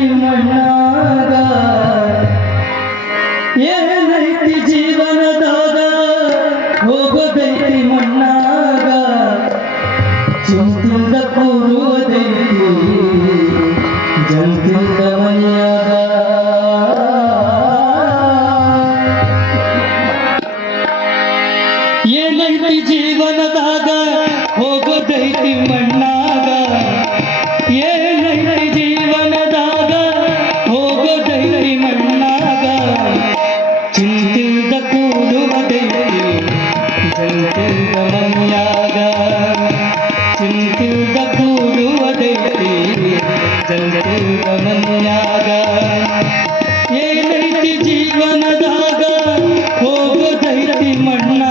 ಹೋಗೋದೈತಿ ಮಣ್ಣಾಗ ಏನೈತಿ ಜೀವನದಾಗ ಹೋಗೋದೈತಿ ಮಣ್ಣಾಗ ಚಿಂತಿಂದ ಕೂರುವುದೈತಿ ಜಂತಿಂದ ಮನೆಯಾಗ ಏನೈತಿ ಜೀವನದಾಗ ಹೋಗೋದೈತಿ ಮಣ್ಣಾಗ ಏನೈತಿ ಜೀವನದಾಗ ಹೋಗೋದೈತಿ ಮಣ್ಣಾಗ ಚಿಂತಿಂದ ಕೂಡುವುದೈತಿ ಜಂತಿಂದ ಮನೆಯಾಗ ಚಿಂತಿಂದ ಕೂಡುವುದೈತಿ ಜಂತಿಂದ ಮನೆಯಾಗ ಏನೈತಿ ಜೀವನದಾಗ ಹೋಗೋದೈತಿ ಮಣ್ಣಾಗ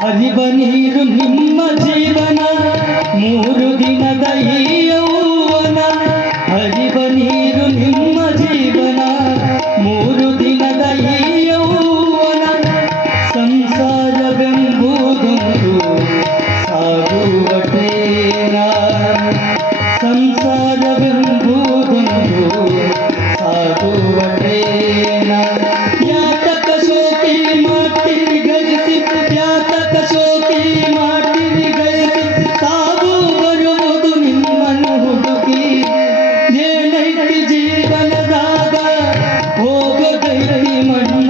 ಹರಿವ ನೀರು ನಿಮ್ಮ ಜೀವನ 3 ದಿನದ ಈ ಯೌವನ ಹರಿವ ನೀರು ನಿಮ್ಮ ಜೀವನ 3 ದಿನದ ಈ ಯೌವನ ಸಂಸಾರವೆಂಬುದೊಂದು ಸಾಗುವ ಟ್ರೇನ ಸಂಸಾರವೆಂಬುದೊಂದು ಸಾಗುವ ಟ್ರೇನ ಯಾತಕ ಶೋಕಿ ಮಾಡ್ತೀರಿ ಗಜಸಿ ಯಾತಕ ಶೋಕಿ ಮಾಡ್ತೀರಿ ಗಜಸಿ ಸಾವು ಬರುವುದು ನಿಮ್ಮನ್ನು ಹುಡುಕಿ ಏನೈತಿ ಜೀವನದಾಗ ಹೋಗೋದೈತಿ ಮಣ್ಣ